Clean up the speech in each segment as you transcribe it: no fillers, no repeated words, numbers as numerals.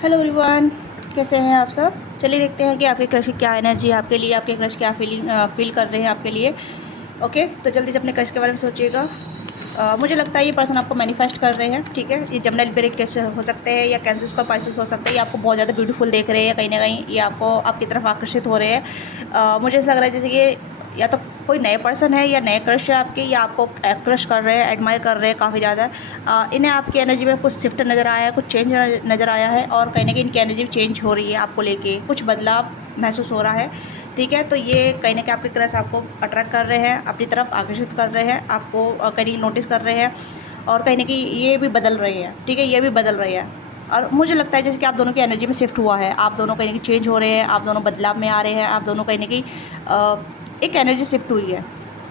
Hello everyone, कैसे हैं आप सब। चलिए देखते हैं कि आपके क्रश की क्या एनर्जी है आपके लिए, आपके क्रश क्या फील कर रहे हैं आपके लिए। ओके, तो जल्दी से अपने क्रश के बारे में सोचिएगा। मुझे लगता है ये पर्सन आपको मैनिफेस्ट कर रहे हैं। ठीक है, ये जमनल ब्रेक कैसे हो सकते हैं या कैंसर का पाइसेस हो सकते हैं। ये आपको बहुत ज़्यादा ब्यूटीफुल देख रहे हैं, कहीं ना कहीं ये आपको आपकी तरफ आकर्षित हो रहे हैं। मुझे ऐसा लग रहा है जैसे कि या तो कोई नए पर्सन है या नए क्रश है आपके, या आपको क्रश कर रहे हैं, एडमायर कर रहे हैं काफ़ी ज़्यादा। इन्हें आपकी एनर्जी में कुछ शिफ्ट नज़र आया है, कुछ चेंज नज़र आया है, और कहीं ना कहीं इनकी एनर्जी चेंज हो रही है आपको लेके, कुछ बदलाव महसूस हो रहा है। ठीक है, तो ये कहीं ना कहीं आपके क्रश आपको अट्रैक्ट कर रहे हैं, अपनी तरफ आकर्षित कर रहे हैं, आपको कहीं नोटिस कर रहे हैं, और कहीं ना कहीं ये भी बदल रहे हैं। ठीक है, ये भी बदल रहे हैं, और मुझे लगता है जैसे कि आप दोनों की एनर्जी में शिफ्ट हुआ है, आप दोनों कहीं ना कहीं चेंज हो रहे हैं, आप दोनों बदलाव में आ रहे हैं, आप दोनों कहीं ना कहीं एक एनर्जी शिफ्ट हुई है।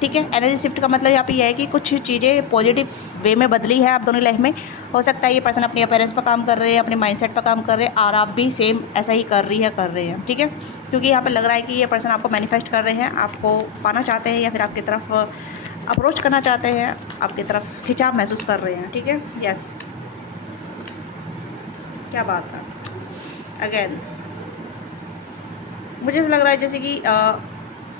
ठीक है, एनर्जी शिफ्ट का मतलब यहाँ पे ये है कि कुछ चीज़ें पॉजिटिव वे में बदली है आप दोनों लाइफ में। हो सकता है ये पर्सन अपने अपेरेंस पर काम कर रहे हैं, अपने माइंडसेट पर काम कर रहे हैं, और आप भी सेम ऐसा ही कर रहे हैं। ठीक है, क्योंकि यहाँ पे लग रहा है कि ये पर्सन आपको मैनिफेस्ट कर रहे हैं, आपको पाना चाहते हैं, या फिर आपकी तरफ अप्रोच करना चाहते हैं, आपकी तरफ खिंचाव महसूस कर रहे हैं। ठीक है, यस, क्या बात है। अगेन मुझे ऐसा लग रहा है जैसे कि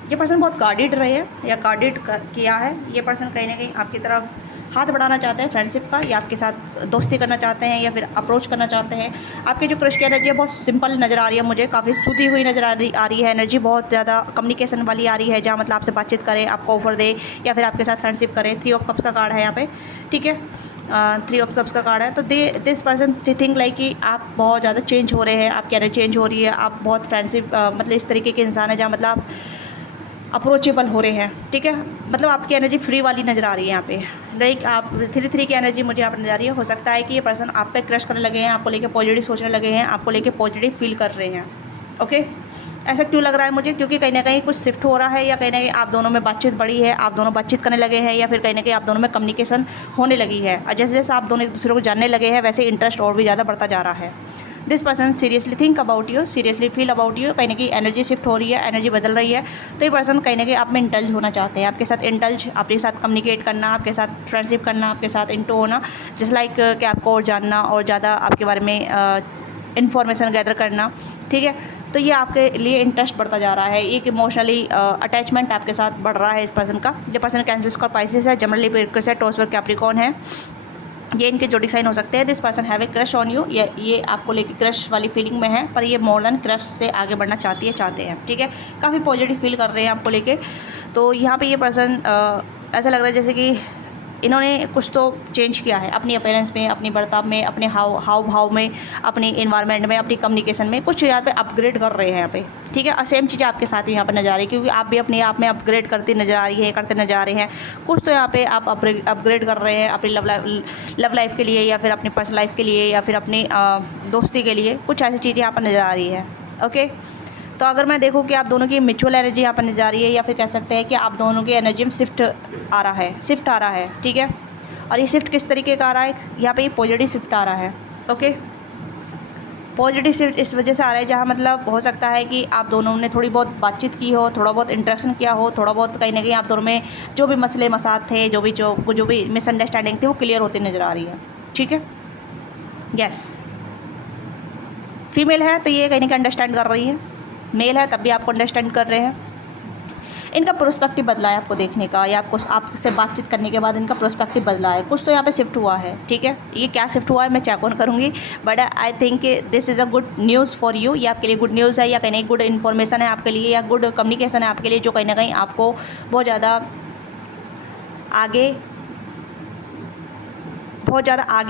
ये पर्सन बहुत गार्डेड रहे हैं या गार्डेड किया है। ये पर्सन कहीं ना कहीं आपकी तरफ हाथ बढ़ाना चाहते हैं फ्रेंडशिप का, या आपके साथ दोस्ती करना चाहते हैं, या फिर अप्रोच करना चाहते हैं। आपके जो क्रश की एनर्जी है बहुत सिंपल नज़र आ रही है मुझे, काफ़ी सूती हुई नज़र आ रही है। एनर्जी बहुत ज़्यादा कम्युनिकेशन वाली आ रही है, जहाँ मतलब आपसे बातचीत करे, आपको ऑफर दे, या फिर आपके साथ फ्रेंडशिप करे। 3 ऑफ कप्स का कार्ड है यहाँ पे। ठीक है, 3 ऑफ कप्स का कार्ड है, तो दिस पर्सन थिंक लाइक कि आप बहुत ज़्यादा चेंज हो रहे हैं, आपकी एनर्जी चेंज हो रही है, आप बहुत फ्रेंडशिप मतलब इस तरीके के इंसान है जहाँ मतलब आप अप्रोचेबल हो रहे हैं। ठीक है, मतलब आपकी एनर्जी फ्री वाली नज़र आ रही है यहाँ पे। लाइक आप 3 की एनर्जी मुझे यहाँ पर नज़र आ रही है। हो सकता है कि ये पर्सन आप पे क्रश करने लगे हैं, आपको लेके पॉजिटिव सोचने लगे हैं, आपको लेके पॉजिटिव फील कर रहे हैं। ओके, ऐसा क्यों लग रहा है मुझे, क्योंकि कहीं ना कहीं कुछ शिफ्ट हो रहा है, या कहीं ना कहीं आप दोनों में बातचीत बढ़ी है, आप दोनों बातचीत करने लगे हैं, या फिर कहीं ना कहीं आप दोनों में कम्युनिकेशन होने लगी है, और जैसे जैसे आप दोनों एक दूसरे को जानने लगे हैं वैसे इंटरेस्ट और भी ज़्यादा बढ़ता जा रहा है। This person seriously think about you, seriously feel about you. कहीं ना कहीं एनर्जी शिफ्ट हो रही है, एनर्जी बदल रही है, तो ये पर्सन कहीं ना कहीं आप में इंटल्ज होना चाहते हैं, आपके साथ इंटल्ज, आपके साथ कम्युनिकेट करना, आपके साथ फ्रेंडशिप करना, आपके साथ इंटो होना, जस्ट लाइक कि आपको और जानना और ज़्यादा आपके बारे में इन्फॉर्मेशन गैदर करना। ठीक है, तो ये आपके लिए इंटरेस्ट बढ़ता जा रहा है, एक इमोशनली अटैचमेंट आपके साथ बढ़ रहा है इस पर्सन का। ये पर्सन कैंसर और पाइसेस है, जनरली पेरिकस है, टॉस वर्क कैप्रिकॉर्न है, ये इनके जोड़ी साइन हो सकते हैं। This person have a crush on you, ये आपको लेके क्रश वाली फीलिंग में है, पर ये मोर देन क्रश से आगे बढ़ना चाहते हैं। ठीक है, काफ़ी पॉजिटिव फील कर रहे हैं आपको लेके। तो यहाँ पे ये पर्सन ऐसा लग रहा है जैसे कि इन्होंने कुछ तो चेंज किया है अपनी अपीयरेंस में, अपनी बर्ताव में, अपने हाव भाव में, अपनी इन्वायरमेंट में, अपनी कम्युनिकेशन में, कुछ यहाँ पे अपग्रेड कर रहे हैं यहाँ पे। ठीक है, और सेम चीज़ें आपके साथ भी यहाँ पर नजर आ रही है, क्योंकि आप भी अपने आप में अपग्रेड करती नजर आ रही है, करते नजर आ रहे हैं। कुछ तो यहाँ पे आप अपग्रेड कर रहे हैं अपनी लव लाइफ के लिए, या फिर अपनी पर्सनल लाइफ के लिए, या फिर अपनी दोस्ती के लिए, कुछ ऐसी चीज़ें यहाँ पर नज़र आ रही है। ओके, तो अगर मैं देखूँ कि आप दोनों की म्यूचुअल एनर्जी यहाँ पर नजर आ रही है, या फिर कह सकते हैं कि आप दोनों की एनर्जी में शिफ्ट आ रहा है। ठीक है, और ये शिफ्ट किस तरीके का आ रहा है, यहाँ पे ये पॉजिटिव शिफ्ट आ रहा है। ओके, पॉजिटिव शिफ्ट इस वजह से आ रहा है जहाँ मतलब हो सकता है कि आप दोनों ने थोड़ी बहुत बातचीत की हो, थोड़ा बहुत इंटरेक्शन किया हो, थोड़ा बहुत कहीं ना कहीं आप दोनों में जो भी मसले मसाद थे, जो भी मिसअंडरस्टैंडिंग थी, वो क्लियर होती नज़र आ रही है। ठीक है, यस, फीमेल है तो ये कहीं ना कहीं अंडरस्टैंड कर रही है, मेल है तब भी आपको अंडरस्टैंड कर रहे हैं। इनका प्रोस्पेक्टिव बदला है आपको देखने का, या आपको आपसे बातचीत करने के बाद इनका प्रोस्पेक्टिव बदला है, कुछ तो यहाँ पे शिफ्ट हुआ है। ठीक है, ये क्या शिफ्ट हुआ है मैं चेक ऑन करूँगी, but I think this is a good news for you. ये आपके लिए गुड न्यूज़ है, या कहीं गुड इन्फॉर्मेशन है आपके लिए, या गुड कम्युनिकेशन है आपके लिए, जो कहीं ना कहीं आपको बहुत ज़्यादा आगे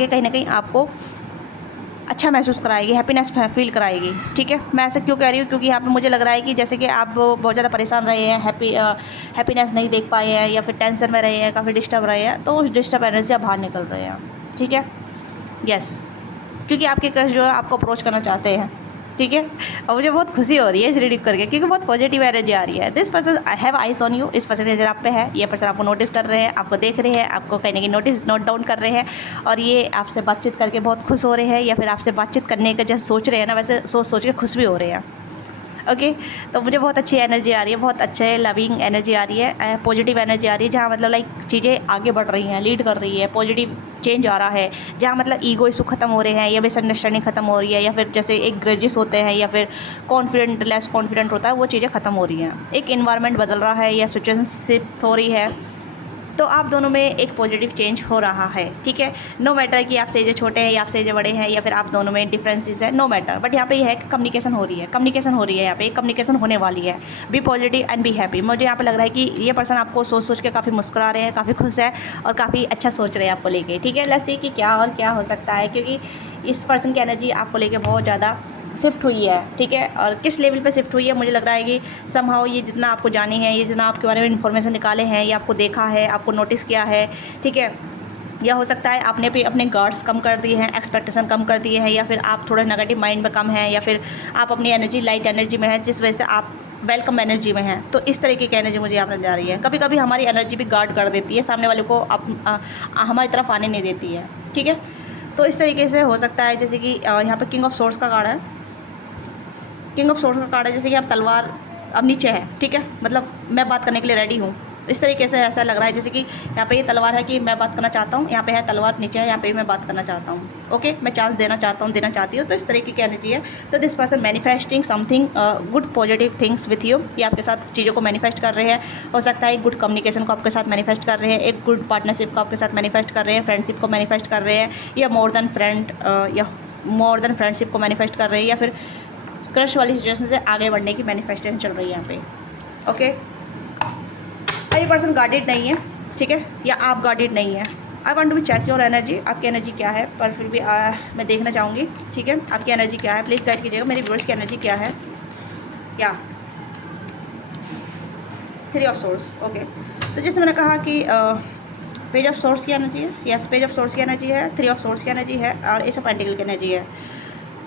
कहीं ना कहीं आपको अच्छा महसूस कराएगी, हैप्पीनेस फील कराएगी। ठीक है, मैं ऐसा क्यों कह रही हूँ, क्योंकि यहाँ पे मुझे लग रहा है कि जैसे कि आप बहुत ज़्यादा परेशान रहे हैं, हैप्पीनेस नहीं देख पाए हैं, या फिर टेंशन में रहे हैं, काफ़ी डिस्टर्ब रहे हैं, तो उस डिस्टर्ब एनर्जी से आप बाहर निकल रहे हैं। ठीक है, यस, क्योंकि आपके क्रश जो है आपको अप्रोच करना चाहते हैं। ठीक है, और मुझे बहुत खुशी हो रही है इस रीडिंग करके, क्योंकि बहुत पॉजिटिव एनर्जी आ रही है। This person have ice on you, इस पर्सन की नज़र आप पे है, ये पर्सन आपको नोटिस कर रहे हैं, आपको देख रहे हैं, आपको कहीं ना कहीं नोट डाउन कर रहे हैं, और ये आपसे बातचीत करके बहुत खुश हो रहे हैं, या फिर आपसे बातचीत करने का जैसे सोच रहे हैं ना, वैसे सोच के खुश भी हो रहे हैं। ओके, तो मुझे बहुत अच्छी एनर्जी आ रही है, बहुत अच्छे लविंग एनर्जी आ रही है, पॉजिटिव एनर्जी आ रही है, जहाँ मतलब लाइक चीज़ें आगे बढ़ रही हैं, लीड कर रही है, पॉजिटिव चेंज आ रहा है, जहाँ मतलब ईगो इशू ख़त्म हो रहे हैं या मिसअंडरस्टैंडिंग ख़त्म हो रही है, या फिर जैसे एक ग्रजेस होते हैं या फिर कॉन्फिडेंट लेस कॉन्फिडेंट होता है, वो चीज़ें ख़त्म हो रही हैं, एक इन्वायरमेंट बदल रहा है या सिचुएशन शिफ्ट हो रही है, तो आप दोनों में एक पॉजिटिव चेंज हो रहा है। ठीक है, नो मैटर कि आपसे जो छोटे हैं या आपसे जो बड़े हैं या फिर आप दोनों में डिफरेंसेस है, नो मैटर, बट यहाँ पे ये है कि कम्युनिकेशन हो रही है, कम्युनिकेशन हो रही है, यहाँ पे कम्युनिकेशन होने वाली है। Be positive and be happy. मुझे यहाँ पे लग रहा है कि ये पर्सन आपको सोच सोच के काफ़ी मुस्कुरा रहे हैं, काफ़ी खुश है और काफ़ी अच्छा सोच रहे हैं आपको लेके। ठीक है, लेट्स सी कि क्या और क्या हो सकता है, क्योंकि इस पर्सन की एनर्जी आपको लेके बहुत ज़्यादा शिफ्ट हुई है। ठीक है, और किस लेवल पे शिफ्ट हुई है, मुझे लग रहा है कि समहाउ ये जितना आपको जानी है, ये जितना आपके बारे में इन्फॉर्मेशन निकाले हैं, ये आपको देखा है, आपको नोटिस किया है। ठीक है, या हो सकता है आपने भी अपने गार्ड्स कम कर दिए हैं, एक्सपेक्टेशन कम कर दिए हैं, या फिर आप थोड़े नेगेटिव माइंड में कम हैं, या फिर आप अपनी एनर्जी लाइट एनर्जी में है, जिस वजह से आप वेलकम एनर्जी में हैं। तो इस तरीके की एनर्जी मुझे यहाँ पर जा रही है। कभी कभी हमारी एनर्जी भी गार्ड कर देती है, सामने वाले को हमारी तरफ आने नहीं देती है। ठीक है, तो इस तरीके से हो सकता है, जैसे कि यहाँ पर किंग ऑफ सोर्ड्स का कार्ड है, किंग ऑफ सोर्ड्स का कार्ड है, जैसे कि आप तलवार अब नीचे है। ठीक है, मतलब मैं बात करने के लिए रेडी हूँ, इस तरीके से ऐसा लग रहा है जैसे कि यहाँ पे ये तलवार है कि मैं बात करना चाहता हूँ, यहाँ पे है तलवार नीचे है, यहाँ पे मैं बात करना चाहता हूँ। ओके, मैं चांस देना चाहता हूँ, देना चाहती हूँ। तो इस तरीके की एनर्जी है। तो this person manifesting something good positive things with you, ये आपके साथ चीज़ों को मैनिफेस्ट कर रहे हैं। हो सकता है गुड कम्युनिकेशन को आपके साथ मैनिफेस्ट कर रहे हैं, एक गुड पार्टनरशिप को आपके साथ मैनिफेस्ट कर रहे हैं, फ्रेंडशिप को मैनिफेस्ट कर रहे हैं, या मोर देन फ्रेंड या मोर देन फ्रेंडशिप को मैनिफेस्ट कर रहे हैं, या फिर क्रश वाली सिचुएशन से आगे बढ़ने की मैनिफेस्टेशन चल रही है यहाँ पे। ओके, ये पर्सन गार्डेड नहीं है। ठीक है, या आप गार्डेड नहीं है। I want to be check your energy, आपकी एनर्जी क्या है, पर फिर भी मैं देखना चाहूँगी। ठीक है, आपकी एनर्जी क्या है, प्लीज़ गाइड कीजिएगा मेरे व्यूअर्स की एनर्जी क्या है। क्या 3 ऑफ सोर्स। ओके, तो जिसमें मैंने कहा कि पेज ऑफ सोर्स की एनर्जी है, यस पेज ऑफ सोर्स की एनर्जी है, 3 ऑफ सोर्स की एनर्जी है और एस ऑफ पेंटिकल की एनर्जी है।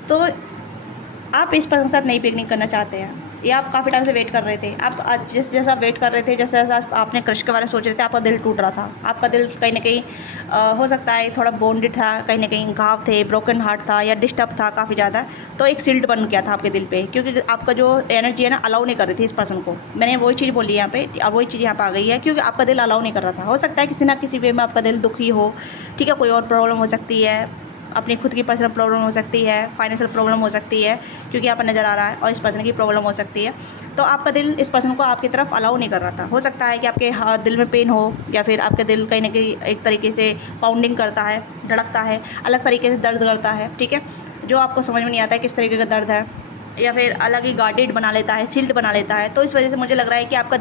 तो आप इस पर्सन के साथ नई पिकनिक करना चाहते हैं, या आप काफ़ी टाइम से वेट कर रहे थे। आप जैसा वेट कर रहे थे, जैसे जैसा आपने क्रश के बारे में सोच रहे थे, आपका दिल टूट रहा था। आपका दिल कहीं ना कहीं हो सकता है थोड़ा बॉन्डेड था, कहीं ना कहीं घाव थे, ब्रोकन हार्ट था या डिस्टर्ब था काफ़ी ज़्यादा। तो एक सिल्ट बन गया था आपके दिल पे, क्योंकि आपका जो एनर्जी है ना अलाउ नहीं कर रही थी इस पर्सन को। मैंने वही चीज़ बोली यहाँ पे और वही चीज़ यहाँ पे आ गई है, क्योंकि आपका दिल अलाउ नहीं कर रहा था। हो सकता है किसी ना किसी वे में आपका दिल दुखी हो। ठीक है, कोई और प्रॉब्लम हो सकती है, अपनी खुद की पर्सनल प्रॉब्लम हो सकती है, फाइनेंशियल प्रॉब्लम हो सकती है, क्योंकि यहाँ पर नज़र आ रहा है, और इस पर्सन की प्रॉब्लम हो सकती है। तो आपका दिल इस पर्सन को आपकी तरफ अलाउ नहीं कर रहा था। हो सकता है कि आपके दिल में पेन हो, या फिर आपके दिल कहीं ना कहीं एक तरीके से पाउंडिंग करता है, धड़कता है, अलग तरीके से दर्द करता है। ठीक है, जो आपको समझ में नहीं आता है किस तरीके का दर्द है, या फिर अलग ही गार्डेड बना लेता है, सील्ड बना लेता है। तो इस वजह से मुझे लग रहा है कि आपका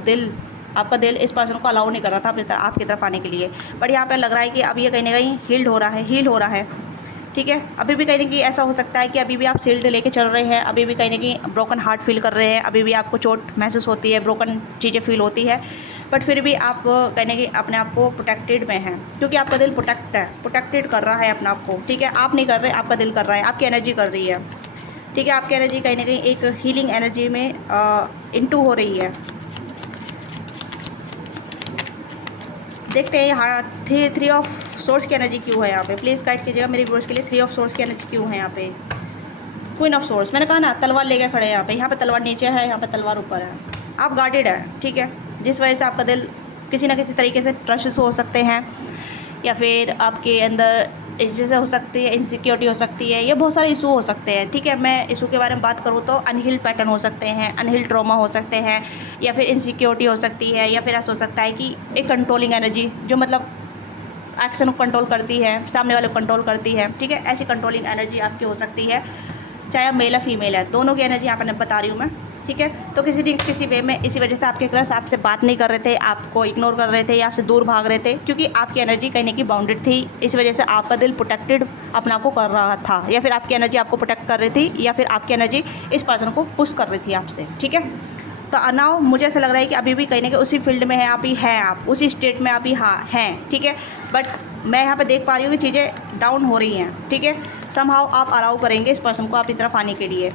दिल इस पर्सन को अलाउ नहीं कर रहा था आपकी तरफ आने के लिए। बट यहाँ पर लग रहा है कि अब ये कहीं ना कहीं हील हो रहा है। ठीक है, अभी भी कहीं ना कहीं ऐसा हो सकता है कि अभी भी आप सील्ड लेके चल रहे हैं, अभी भी कहीं ना कहीं ब्रोकन हार्ट फील कर रहे हैं, अभी भी आपको चोट महसूस होती है, ब्रोकन चीज़ें फील होती है। बट फिर भी आप कहीं ना कहीं अपने आप को प्रोटेक्टेड में हैं, क्योंकि आपका दिल प्रोटेक्टेड कर रहा है अपने आप को। ठीक है, आप नहीं कर रहे, आपका दिल कर रहा है, आपकी एनर्जी कर रही है। ठीक है, आपकी एनर्जी कहीं ना कहीं एक हीलिंग एनर्जी में इंटू हो रही है। देखते हैं यहाँ 3 ऑफ सोर्स की एनर्जी क्यों है यहाँ पे, प्लीज़ गाइड कीजिएगा मेरे व्यूअर्स के लिए। 3 ऑफ सोर्स की एनर्जी क्यों है यहाँ पे। क्वीन ऑफ सोर्स, मैंने कहा ना तलवार लेके खड़े हैं यहाँ पे तलवार नीचे है, यहाँ पे तलवार ऊपर है। आप गार्डेड है। ठीक है, जिस वजह से आपका दिल किसी ना किसी तरीके से ट्रस्ट हो सकते हैं, या फिर आपके अंदर जैसे हो सकती है इनसिक्योरिटी हो सकती है, या बहुत सारे इशू हो सकते हैं। ठीक है, मैं इशू के बारे में बात करूँ तो अनहील्ड पैटर्न हो सकते हैं, अनहील्ड ट्रॉमा हो सकते हैं, या फिर इनसिक्योरिटी हो सकती है, या फिर ऐसा हो सकता है कि एक कंट्रोलिंग एनर्जी जो मतलब एक्शन को कंट्रोल करती है, सामने वाले को कंट्रोल करती है। ठीक है, ऐसी कंट्रोलिंग एनर्जी आपकी हो सकती है, चाहे आप मेल या फीमेल है, दोनों की एनर्जी यहाँ पर बता रही हूँ मैं। ठीक है, तो किसी वे में इसी वजह से आपके क्रश आपसे बात नहीं कर रहे थे, आपको इग्नोर कर रहे थे, या आपसे दूर भाग रहे थे, क्योंकि आपकी एनर्जी कहीं ना कहीं बाउंडेड थी। इस वजह से आपका दिल प्रोटेक्टेड अपना को कर रहा था, या फिर आपकी एनर्जी आपको प्रोटेक्ट कर रही थी, या फिर आपकी एनर्जी इस पर्सन को पुश कर रही थी आपसे। ठीक है, तो नाउ मुझे ऐसा लग रहा है कि अभी भी कहीं ना कहीं उसी फील्ड में है आप ही हैं, आप उसी स्टेट में आप ही हैं। ठीक है, बट मैं यहाँ पे देख पा रही हूँ कि चीज़ें डाउन हो रही हैं। ठीक है, समहाउ आप अलाउ करेंगे इस पर्सन को आपकी तरफ आने के लिए,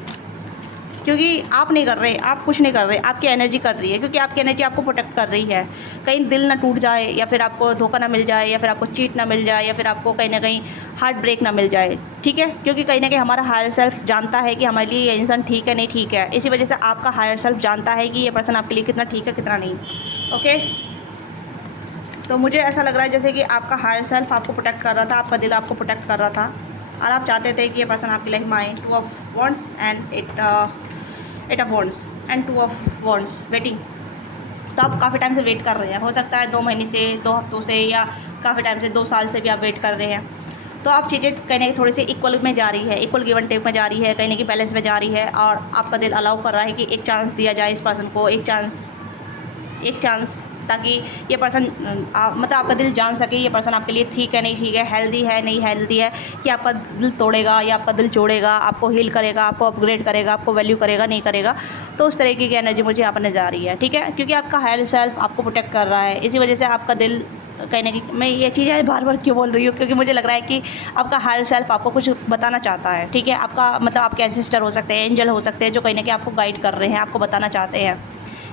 क्योंकि आप नहीं कर रहे, आप कुछ नहीं कर रहे, आपकी एनर्जी कर रही है, क्योंकि आपकी एनर्जी आपको प्रोटेक्ट कर रही है। कहीं दिल ना टूट जाए, या फिर आपको धोखा ना मिल जाए, या फिर आपको चीट ना मिल जाए, या फिर आपको कहीं ना कहीं हार्ट ब्रेक ना मिल जाए, ठीक है। क्योंकि कहीं ना कहीं हमारा हायर सेल्फ जानता है कि हमारे लिए ये इंसान ठीक है नहीं ठीक है। इसी वजह से आपका हायर सेल्फ जानता है कि ये पर्सन आपके लिए कितना ठीक है कितना नहीं। ओके, तो मुझे ऐसा लग रहा है जैसे कि आपका हायर सेल्फ आपको प्रोटेक्ट कर रहा था, आपका दिल आपको प्रोटेक्ट कर रहा था, और आप चाहते थे कि ये पर्सन आपकी लाइफ में आए। 2 of wands and 8 of wands and 2 of wands waiting. तो आप काफ़ी टाइम से वेट कर रहे हैं, हो सकता है 2 महीने से, 2 हफ्तों से, या काफ़ी टाइम से 2 साल से भी आप वेट कर रहे हैं। तो आप चीज़ें कहीं ना कहीं थोड़ी सी इक्वल में जा रही है, इक्वल गिव एंड टेक में जा रही है, कहीं ना कहीं बैलेंस में जा रही है, और आपका दिल अलाउ कर रहा है कि एक चांस दिया जाए इस पर्सन को, एक चांस, ताकि ये पर्सन मतलब आपका दिल जान सके ये पर्सन आपके लिए ठीक है नहीं ठीक है, हेल्दी है नहीं हेल्दी है, कि आपका दिल तोड़ेगा या आपका दिल जोड़ेगा, आपको हील करेगा, आपको अपग्रेड करेगा, आपको वैल्यू करेगा नहीं करेगा। तो उस तरीके की एनर्जी मुझे यहाँ पर नजर आ रही है, ठीक है। क्योंकि आपका हायर सेल्फ आपको प्रोटेक्ट कर रहा है, इसी वजह से आपका दिल कहीं ना कहीं, मैं ये चीज़ें बार बार क्यों बोल रही हूँ, क्योंकि मुझे लग रहा है कि आपका हायर सेल्फ आपको कुछ बताना चाहता है, ठीक है। आपका मतलब आपके एंसेस्टर हो सकते हैं, एंजल हो सकते हैं, जो कहीं ना कहीं आपको गाइड कर रहे हैं, आपको बताना चाहते हैं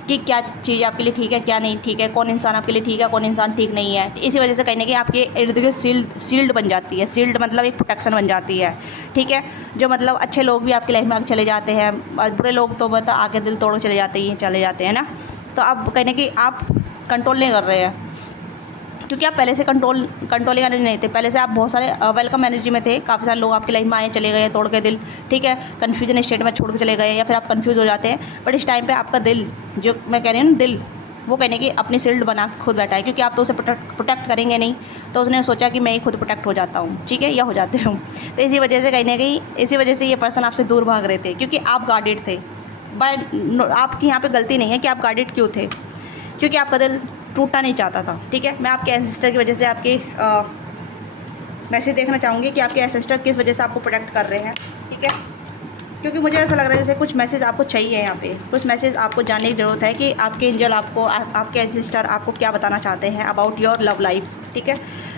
कि क्या चीज़ आपके लिए ठीक है क्या नहीं ठीक है, कौन इंसान आपके लिए ठीक है कौन इंसान ठीक नहीं है। इसी वजह से कहीं ना कहीं आपके इर्द गिर्द शील्ड बन जाती है। शील्ड मतलब एक प्रोटेक्शन बन जाती है, ठीक है। जो मतलब अच्छे लोग भी आपकी लाइफ में आगे चले जाते हैं, और बुरे लोग तो मतलब आके दिल तोड़ चले जाते हैं ना। तो आप कहीं ना कहीं आप कंट्रोल नहीं कर रहे हैं, क्योंकि आप पहले से कंट्रोलिंग एनर्जी नहीं थे। पहले से आप बहुत सारे वेलकम एनर्जी में थे, काफ़ी सारे लोग आपकी लाइफ में आए चले गए तोड़ के दिल, ठीक है। कन्फ्यूजन स्टेट में छोड़ के चले गए, या फिर आप कंफ्यूज हो जाते हैं। बट इस टाइम पे आपका दिल, जो मैं कह रही हूँ ना, दिल वो कहने की अपनी शील्ड बना के खुद बैठा है, क्योंकि आप तो उसे प्रोटेक्ट करेंगे नहीं। तो उसने सोचा कि मैं ही खुद प्रोटेक्ट हो जाता हूँ, ठीक है, या हो जाते हूँ। तो इसी वजह से कहीं ना कहीं, इसी वजह से ये पर्सन आपसे दूर भाग रहे थे, क्योंकि आप गार्डेड थे। बाय आपकी यहाँ पर गलती नहीं है कि आप गार्डेड क्यों थे, क्योंकि आपका दिल टूटना नहीं चाहता था, ठीक है। मैं आपके एंसेस्टर की वजह से आपकी मैसेज देखना चाहूँगी कि आपके एंसेस्टर किस वजह से आपको प्रोटेक्ट कर रहे हैं, ठीक है। क्योंकि मुझे ऐसा लग रहा है जैसे कुछ मैसेज आपको चाहिए, यहाँ पे कुछ मैसेज आपको जानने की ज़रूरत है कि आपके एंजल आपको, आपके एंसेस्टर आपको क्या बताना चाहते हैं अबाउट योर लव लाइफ, ठीक है।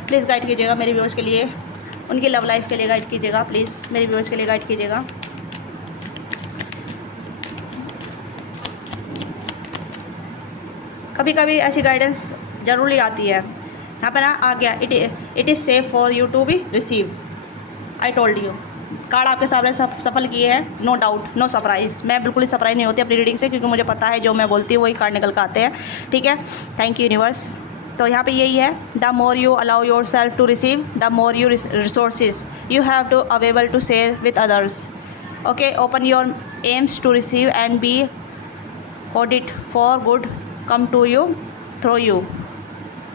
प्लीज़ गाइड कीजिएगा मेरे व्यूअर्स के लिए, उनकी लव लाइफ के लिए गाइड कीजिएगा, प्लीज़ मेरे व्यूअर्स के लिए गाइड कीजिएगा। कभी कभी ऐसी गाइडेंस ज़रूरी आती है। यहाँ पर ना आ गया, it is safe for you to be receive, I told you. Card आपके सामने सफल किए हैं, नो डाउट नो सरप्राइज़। मैं बिल्कुल ही सरप्राइज नहीं होती अपनी रीडिंग से, क्योंकि मुझे पता है जो मैं बोलती हूँ वही कार्ड निकल कर आते हैं, ठीक है। Thank you universe. तो यहाँ पे यही है, the more you allow yourself to receive, the more you resources you have to available to share with others. Okay, open your arms to receive and be audit for good come to you through you,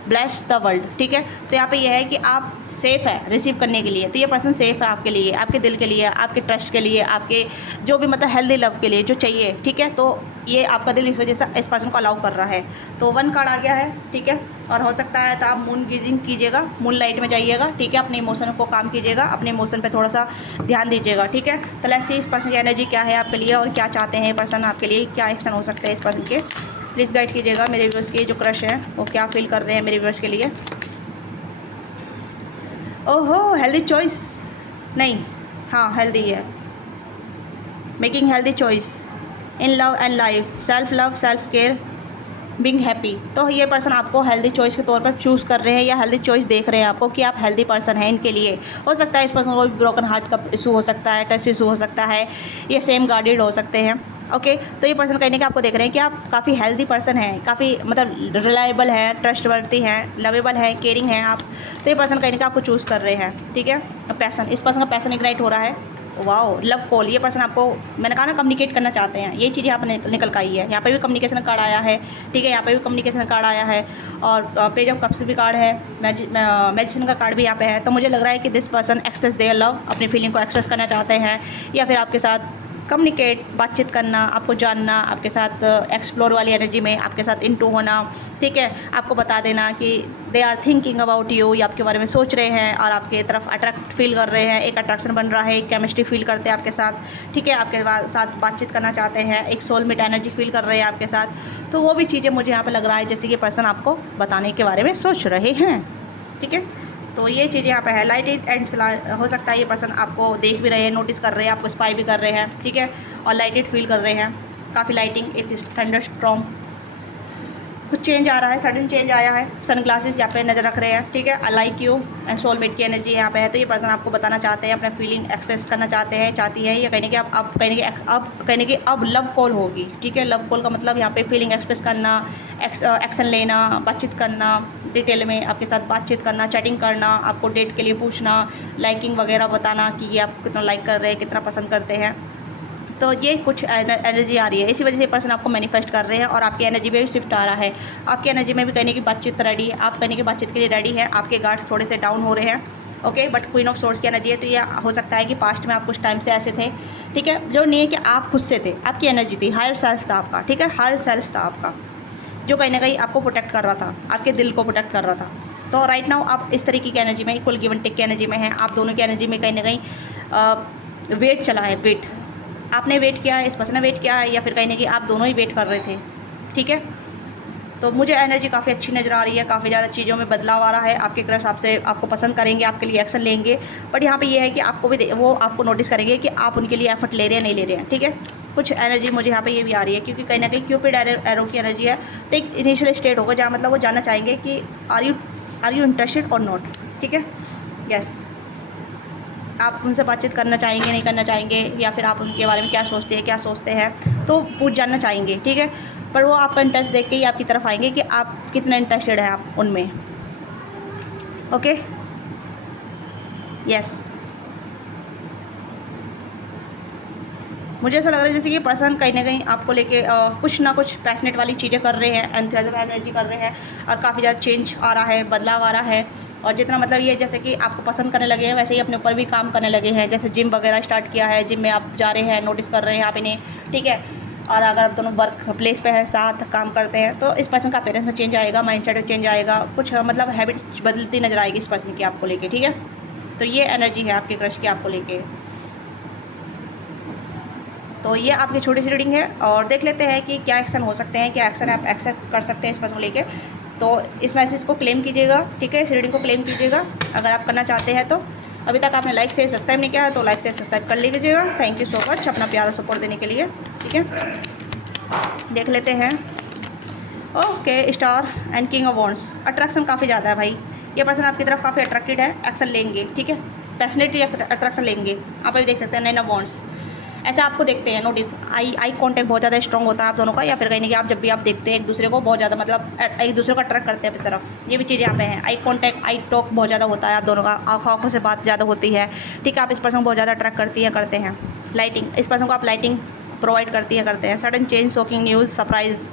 bless the world, ठीक है। तो यहाँ पे यह है कि आप safe है रिसीव करने के लिए, तो ये पर्सन सेफ़ है आपके लिए, आपके दिल के लिए, आपके ट्रस्ट के लिए, आपके जो भी मतलब हेल्दी लव के लिए जो चाहिए, ठीक है। तो ये आपका दिल इस वजह से इस पर्सन को अलाउ कर रहा है। तो 1 कार्ड आ गया है, ठीक है। और हो सकता है तो आप मून गीजिंग कीजिएगा, मून लाइट में जाइएगा, ठीक है। अपने इमोशन को काम कीजिएगा, अपने इमोशन पे थोड़ा सा ध्यान दीजिएगा, ठीक है। तो लेट्स सी इस पर्सन की एनर्जी क्या है आपके लिए, और क्या चाहते हैं पर्सन आपके लिए, क्या एक्शन हो सकते हैं इस पर्सन के। प्लीज़ गाइड कीजिएगा मेरे व्यूअर्स के, जो क्रश है वो क्या फील कर रहे हैं मेरे व्यूअर्स के लिए। ओहो, हेल्दी चॉइस नहीं, हाँ हेल्दी है, making healthy choice in love and life, self love, self care, being happy. तो ये पर्सन आपको हेल्दी चॉइस के तौर पर चूज़ कर रहे हैं, या हेल्दी चॉइस देख रहे हैं आपको कि आप हेल्दी पर्सन हैं इनके लिए। हो सकता है इस पर्सन को भी ब्रोकन हार्ट का इशू हो सकता है, ट्रस्ट इशू हो सकता है, ये सेम गार्डेड हो सकते हैं, ओके। तो ये पर्सन कहने के आपको देख रहे हैं कि आप काफ़ी हेल्दी पर्सन हैं, काफ़ी मतलब रिलायबल हैं, ट्रस्टवर्दी हैं, लवेबल हैं, केयरिंग हैं आप। तो ये पर्सन कहने के आपको चूज़ कर रहे हैं, ठीक है। पैसन, इस पर्सन का पैसन इग्नाइट हो रहा है, वाओ, लव कॉल। ये पर्सन आपको, मैंने कहा ना, कम्युनिकेट करना चाहते हैं, ये चीज़ यहाँ पर निकल कर आई है। यहाँ पे भी कम्युनिकेशन कार्ड आया है, ठीक है, यहाँ पे भी कम्युनिकेशन कार्ड आया है, और पेज ऑफ कप्स भी कार्ड है, मैजिशियन का कार्ड भी यहाँ पे है। तो मुझे लग रहा है कि this person express their love, अपनी फीलिंग को एक्सप्रेस करना चाहते हैं, या फिर आपके साथ कम्युनिकेट, बातचीत करना, आपको जानना, आपके साथ एक्सप्लोर वाली एनर्जी में आपके साथ इनटू होना, ठीक है। आपको बता देना कि they are thinking about you, ये आपके बारे में सोच रहे हैं और आपके तरफ अट्रैक्ट फील कर रहे हैं, एक अट्रैक्शन बन रहा है, एक केमिस्ट्री फील करते हैं आपके साथ, ठीक है। आपके साथ बातचीत करना चाहते हैं, एक सोलमेट एनर्जी फील कर रहे हैं आपके साथ। तो वो भी चीज़ें मुझे यहाँ पर लग रहा है जैसे कि पर्सन आपको बताने के बारे में सोच रहे हैं, ठीक है। तो ये चीज़ यहाँ पे है। लाइटेड एंड हो सकता है ये पर्सन आपको देख भी रहे हैं, नोटिस कर रहे हैं, आपको स्पाई भी कर रहे हैं, ठीक है, और लाइटेड फील कर रहे हैं, काफ़ी लाइटिंग, एक थंडर स्टॉर्म, कुछ चेंज आ रहा है, सडन चेंज आया है। सनग्लासेस यहाँ पे नज़र रख रहे हैं, ठीक है। I like you and soulmate की एनर्जी यहाँ पे है। तो ये पर्सन आपको बताना चाहते हैं, अपना फीलिंग एक्सप्रेस करना चाहते हैं, चाहती है, या कहने कि अब लव कॉल होगी, ठीक है। लव कॉल का मतलब यहाँ पे फीलिंग एक्सप्रेस करना, एक्शन लेना, बातचीत करना, डिटेल में आपके साथ बातचीत करना, चैटिंग करना, आपको डेट के लिए पूछना, लाइकिंग वगैरह बताना कि ये आप कितना लाइक कर रहे हैं, कितना पसंद करते हैं। तो ये कुछ एनर्जी आ रही है, इसी वजह से पर्सन आपको मैनिफेस्ट कर रहे हैं और आपकी एनर्जी में भी शिफ्ट आ रहा है। आपकी एनर्जी में भी कहने की बातचीत रेडी है, आप कहने की बातचीत के लिए रेडी है। आपके गार्ड्स थोड़े से डाउन हो रहे हैं, okay, but queen of source की एनर्जी है। तो ये हो सकता है कि पास्ट में आप कुछ टाइम से ऐसे थे, ठीक है, जो नहीं है कि आप खुद से थे, आपकी एनर्जी थी, हायर सेल्फ था आपका, ठीक है, हायर सेल्फ था आपका, जो कहीं ना कहीं आपको प्रोटेक्ट कर रहा था, आपके दिल को प्रोटेक्ट कर रहा था। तो राइट नाउ आप इस तरीके की एनर्जी में, इक्वल गिवन टेक की एनर्जी में हैं। आप दोनों की एनर्जी में कहीं ना कहीं वेट चला है, वेट आपने वेट किया है, इस पर्सन ने वेट किया है, या फिर कहीं ना कहीं आप दोनों ही वेट कर रहे थे, ठीक है। तो मुझे एनर्जी काफ़ी अच्छी नज़र आ रही है, काफ़ी ज़्यादा चीज़ों में बदलाव आ रहा है। आपके क्रश आपसे आपको पसंद करेंगे, आपके लिए एक्शन लेंगे, बट यहाँ पे ये है कि आपको भी वो आपको नोटिस करेंगे कि आप उनके लिए एफर्ट ले रहे हैं, नहीं ले रहे हैं, ठीक है। कुछ एनर्जी मुझे यहाँ पे ये भी आ रही है, क्योंकि कहीं ना कहीं क्यूपिड एरो की एनर्जी है। तो एक इनिशियल स्टेट होगा जहाँ मतलब वो जानना चाहेंगे कि आर यू इंटरेस्टेड और नॉट, ठीक है, यस। आप उनसे बातचीत करना चाहेंगे, नहीं करना चाहेंगे, या फिर आप उनके बारे में क्या सोचते हैं, तो पूछ जानना चाहेंगे, ठीक है। पर वो आपका इंटरेस्ट देख के ही आपकी तरफ आएंगे कि आप कितना इंटरेस्टेड है आप उनमें, ओके, यस। मुझे ऐसा लग रहा है जैसे कि पर्सन कहीं ना कहीं आपको लेके कुछ ना कुछ पैशनेट वाली चीज़ें कर रहे हैं, एंथुसियाज्म एनर्जी कर रहे हैं, और काफ़ी ज़्यादा चेंज आ रहा है, बदलाव आ रहा है। और जितना मतलब ये जैसे कि आपको पसंद करने लगे हैं, वैसे ही अपने ऊपर भी काम करने लगे हैं। जैसे जिम वगैरह स्टार्ट किया है, जिम में आप जा रहे हैं, नोटिस कर रहे हैं आप इन्हें, ठीक है। और अगर आप दोनों वर्क प्लेस पे है, साथ काम करते हैं, तो इस पर्सन का अपीयरेंस में चेंज आएगा, माइंडसेट में चेंज आएगा, कुछ मतलब हैबिट्स बदलती नजर आएगी इस पर्सन की आपको लेके, ठीक है। तो ये एनर्जी है आपके क्रश की आपको लेके। तो ये आपकी छोटी सी रीडिंग है, और देख लेते हैं कि क्या एक्शन हो सकते हैं, क्या एक्शन आप एक्सेप्ट कर सकते हैं इस पर्सन को लेके। तो इस मैसेज को क्लेम कीजिएगा, ठीक है, इस रीडिंग को क्लेम कीजिएगा अगर आप करना चाहते हैं तो। अभी तक आपने लाइक से सब्सक्राइब नहीं किया है तो लाइक से सब्सक्राइब कर लीजिएगा। थैंक यू सो मच अपना प्यार और सपोर्ट देने के लिए, ठीक है। देख लेते हैं, okay, star and king of wands. Attraction काफ़ी ज़्यादा है भाई, ये पर्सन आपकी तरफ काफ़ी अट्रैक्टेड है, एक्शन लेंगे, ठीक है, पैशनेटली अट्रैक्शन लेंगे। आप अभी देख सकते हैं 9 ऑफ वॉन्ड्स, ऐसा आपको देखते हैं, नोटिस आई कांटेक्ट बहुत ज़्यादा स्ट्रॉन्ग होता है आप दोनों का, या फिर कहीं नहीं, आप जब भी आप देखते हैं एक दूसरे को बहुत ज़्यादा, मतलब एक दूसरे को अट्रैक्ट करते हैं अपनी तरफ। ये भी चीज़ यहाँ पे है, आई कांटेक्ट, आई टॉक बहुत ज़्यादा होता है आप दोनों का, आँखों से बात ज़्यादा होती है, ठीक है। आप इस पर्सन को बहुत ज़्यादा अट्रैक्ट करते हैं। लाइटिंग, इस पर्सन को आप लाइटिंग प्रोवाइड करते हैं। Sudden change, shocking news, surprise,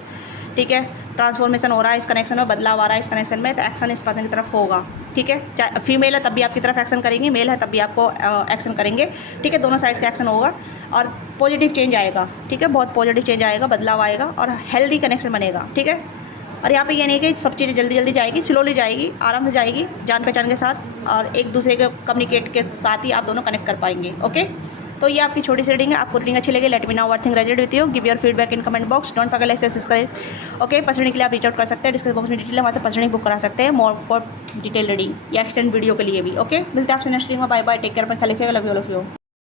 ठीक है, ट्रांसफॉर्मेशन हो रहा है इस कनेक्शन में, बदलाव आ रहा है इस कनेक्शन में। तो एक्शन इस पर्सन की तरफ होगा, ठीक है। चाहे फीमेल है तब भी आपकी तरफ एक्शन करेंगे, मेल है तब भी आपको एक्शन करेंगे, ठीक है। दोनों साइड से एक्शन होगा और पॉजिटिव चेंज आएगा, ठीक है, बहुत पॉजिटिव चेंज आएगा, बदलाव आएगा और हेल्दी कनेक्शन बनेगा, ठीक है। और यहाँ पे ये नहीं कि सब चीज़ें जल्दी जल्दी जाएगी, स्लोली जाएगी, आराम से जाएगी, जान पहचान के साथ, और एक दूसरे के कम्युनिकेट के साथ ही आप दोनों कनेक्ट कर पाएंगे, ओके। तो ये आपकी छोटी सी रीडिंग है, आपको रीडिंग अच्छी लगी, let me know what thing resonate with you, give your feedback in comment box, don't forget like subscribe, okay. Personally के लिए आप रीच आउट कर सकते हैं, डिस्क्रिप्शन बॉक्स में डिटेल है, वहाँ से पर्सनली बुक करा सकते हैं मोर फॉर डिटेल रीडिंग या एक्सटेंड वीडियो के लिए भी, ओके। मिलते हैं आपसे नेक्स्ट रीडिंग में, बाय बाय, टेक केयर, अपना ख्याल रखिएगा, love you all of you.